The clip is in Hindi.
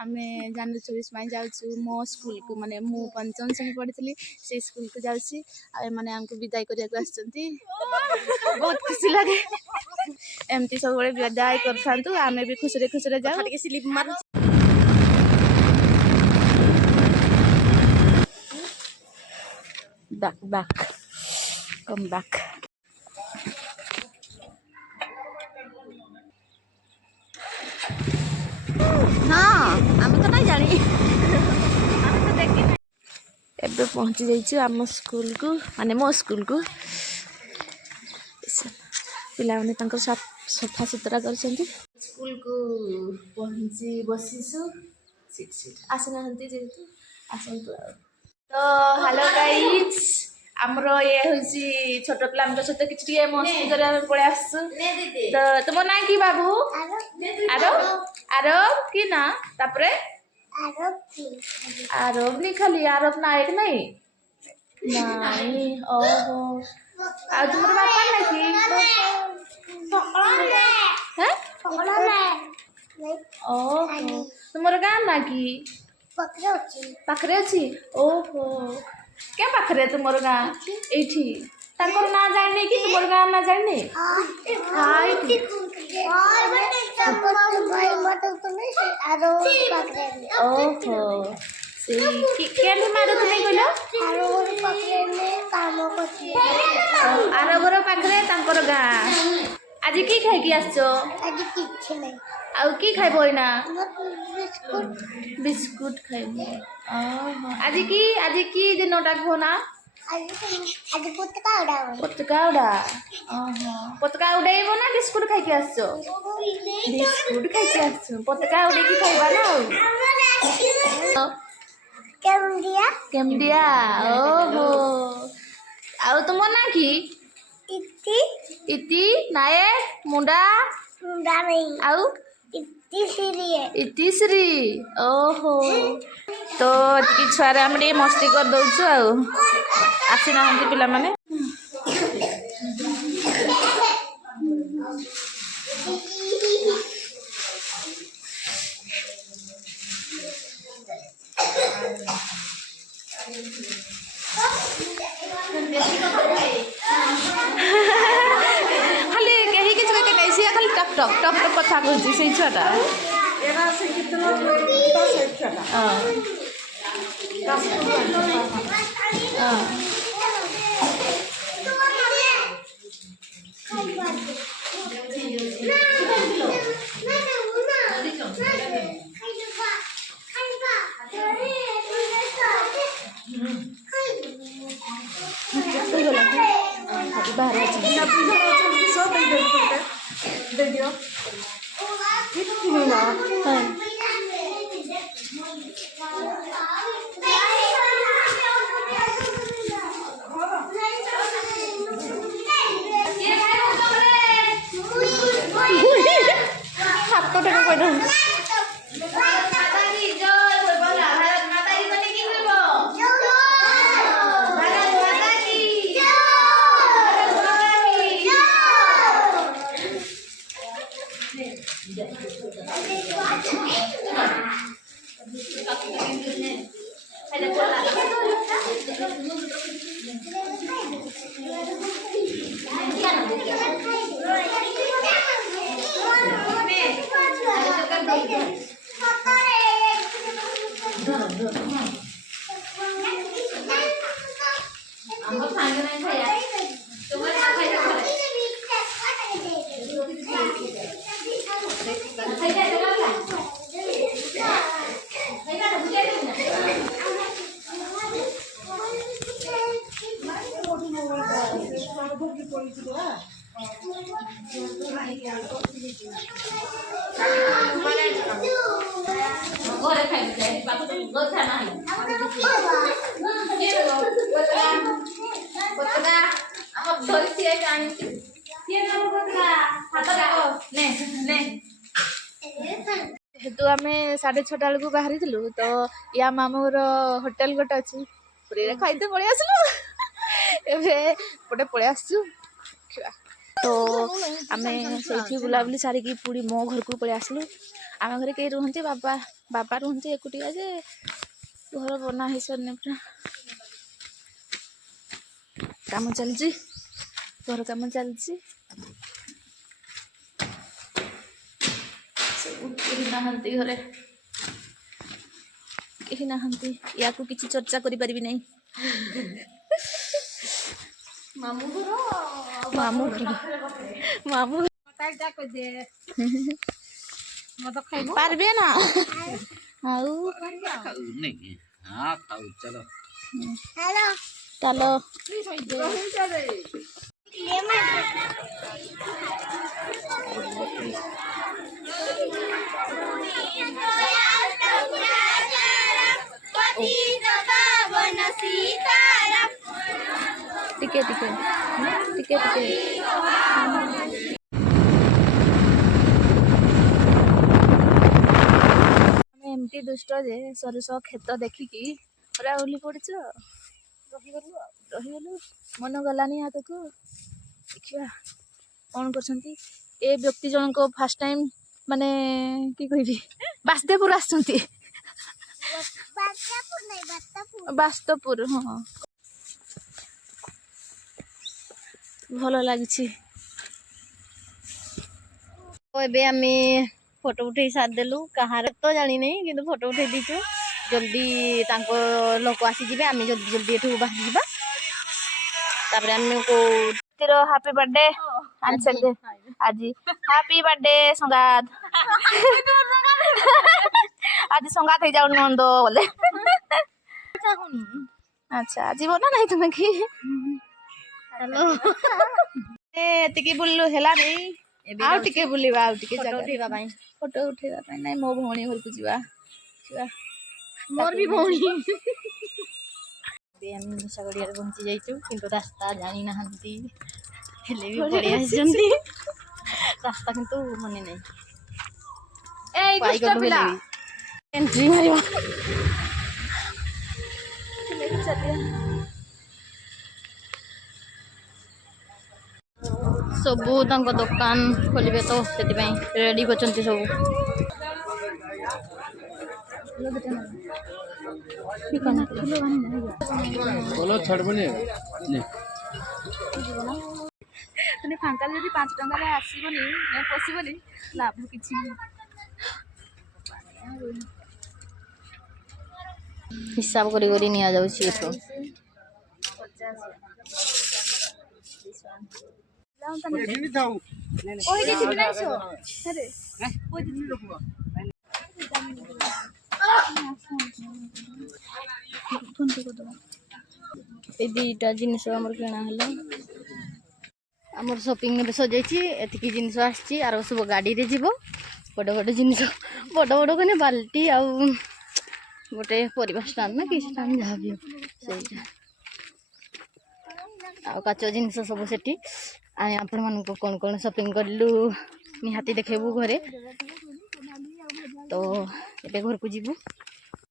आमे जानु 24 माई जाउछु मो स्कूल को माने मु पंचम श्रेणी पढ़ी से स्कूल को जाउछि आ माने हमको विदाई करिया को आछंती बहुत खुशी लागे एमती सब बड़े विदाई करथांतु आमे भी खुश रे जाऊ के स्लिप मार back come back हाँ आम तो नहीं जानी तो देखी एबे पहुंची जाइछु आम स्कूल को माने मो स्कूल को पिला माने तांकर सफा सुतरा करछंती स्कूल को पहुंची बसिसु सीट आसना हंती जेतु आसंतु तो हेलो गाइस हमरो ये होसी छोट प्लान के सहित किछि के मस्ती करे पळे आसु तो तुम ना की बाबू आरब की ना तापरे आरब नहीं खाली आरब ना एक नहीं ओहो आ तुमर बापा ना की हैं ओहो तुमर गां ना की पाखरे अछि ओहो क्या पाखरे तुमर गां एठी तांकर ना जाने कि तुमर गां ना जाने हाय ओहो से केन मारो तुमे कहलो आरबर पाखरे तांकर गां आज की खाइ की आछो आज किछ नै आउ की खाइबो इना बिस्कुट खाइबो ओहो आज की दिनटा खोना आज पतका उड़ा ओहो पतका उड़ाइबो ना बिस्कुट खाइ के आछो बिस्कुट खाइ के आछो पतका उड़े की खाइबा ना केमडिया ओहो आउ तुम ना की इति नायक मुंडा नहीं आउ इतिश्री ओहो तो की छुआरे हम मस्ती कर दउछु आउ आसी ना हंती पिला माने खाली कहीं किसी के नहीं सी खाली टक टक टक टक कथा कहूँ से छुआटा एरा से कितना से छुआटा हेतु आम 6:30 बेलू बाहरी तो या मामूर होटेल गोटे अच्छी पुरी खाई पलि आसलु एटे पलि आसु तो आम से बुलाबुली सारिकी पुरी मो घर को पलि आसलु ଆମ ଘରେ କେହି ରୁହନ୍ତି, ବାପା ରୁହନ୍ତି ଏକୁଟିଆ ଯେ ଘର ବନା ହେଇସାରିନି ପୁରା। କାମ ଚାଲିଛି, ଘର କାମ ଚାଲିଛି। ସବୁ କେହି ନାହାନ୍ତି ଘରେ, କେହି ନାହାନ୍ତି। ୟାକୁ କିଛି ଚର୍ଚ୍ଚା କରିପାରିବି ନାହିଁ। ମାମୁଁ ଘର ପାରବେ ନା ଆଉ ଚାଲ ଟିକେ ଟିକେ ଟିକେ ଟିକେ ଆମେ ଏମିତି ଦୁଷ୍ଟ ଯେ ସୋରିଷ କ୍ଷେତ ଦେଖିକି ପୁରା ଓହ୍ଲି ପଡ଼ିଛୁ। ରହିଗଲୁ ମନ ଗଲାନି ହାତକୁ। ଦେଖିବା କ'ଣ କରୁଛନ୍ତି ଏ ବ୍ୟକ୍ତି ଜଣଙ୍କ। ଫାର୍ଷ୍ଟ ଟାଇମ୍ ମାନେ କି କହିବି ବାସୁଦେବପୁର ଆସୁଛନ୍ତି। ବାସ୍ତପୁର ହଁ, ଭଲ ଲାଗୁଛି। ଏବେ ଆମେ ଫଟୋ ଉଠେଇ ସାରିଦେଲୁ, କାହାର ତ ଜାଣିନି କିନ୍ତୁ ଫଟୋ ଉଠେଇ ଦେଇଛୁ। ଜଲ୍ଦି ତାଙ୍କ ଲୋକ ଆସିଯିବେ, ଆମେ ଜଲ୍ଦି ଜଲ୍ଦି ଏଠୁ ବାହାରି ଯିବା। ତାପରେ ଆମକୁ ହାପି ବାର୍ଥଡେ ଆଜି ହାପି ବାର୍ଥଡେ ସଙ୍ଗାତ। ଆଜି ସଙ୍ଗାତ ହେଇଯାଉ ନନ୍ଦ ବୋଲେ। ଆଚ୍ଛା ଯିବ ନା ନାଇଁ ତୁମେ କି? ଏତିକି ବୁଲିଲୁ ହେଲାନି, ଆଉ ଟିକେ ବୁଲିବା, ଆଉ ଟିକେ ଫଟୋ ଉଠେଇବା ପାଇଁ। ନାଇଁ ମୋ ଭଉଣୀ ଘରକୁ ଯିବା। ମୋର ବି ଭଉଣୀ। ଏବେ ଆମେ ନିଶାଗଡ଼ିଆରେ ପହଞ୍ଚି ଯାଇଛୁ, କିନ୍ତୁ ରାସ୍ତା ଜାଣିନାହାନ୍ତି, ହେଲେ ବି ପଳେଇ ଆସିଛନ୍ତି। ରାସ୍ତା କିନ୍ତୁ ମନେ ନାହିଁ। ଏଣ୍ଟ୍ରି ମାରିବା ସବୁ ତାଙ୍କ ଦୋକାନ ଖୋଲିବେ ତ ସେଥିପାଇଁ ରେଡ଼ି କରିଛନ୍ତି ସବୁ। ମାନେ ଫାଙ୍କାରେ ଯଦି 5 ଟଙ୍କାରେ ଆସିବନି ପଶିବନି ଲାଭ କିଛି ନାହିଁ। ହିସାବ କରି କରି ନିଆଯାଉଛି ଏଠୁ। ଏ ଦୁଇଟା ଜିନିଷ ଆମର କିଣା ହେଲା। ଆମର ସପିଂ ଏବେ ସଜାଇଛି, ଏତିକି ଜିନିଷ ଆସିଛି, ଆର ସବୁ ଗାଡ଼ିରେ ଯିବ। ବଡ଼ ବଡ଼ ଜିନିଷ, ବଡ଼ ବଡ଼ ମାନେ ବାଲ୍ଟି ଆଉ ଗୋଟେ ପରିବା ଷ୍ଟାଣ୍ଡ ନା କି ଷ୍ଟାଣ୍ଡ ଯାହା ବି ସେଇଟା, ଆଉ କାଚ ଜିନିଷ ସବୁ ସେଠି। ଆମେ ଆପଣମାନଙ୍କୁ କ'ଣ କ'ଣ ସପିଂ କଲୁ ନିହାତି ଦେଖେଇବୁ ଘରେ। ତ ଏବେ ଘରକୁ ଯିବୁ।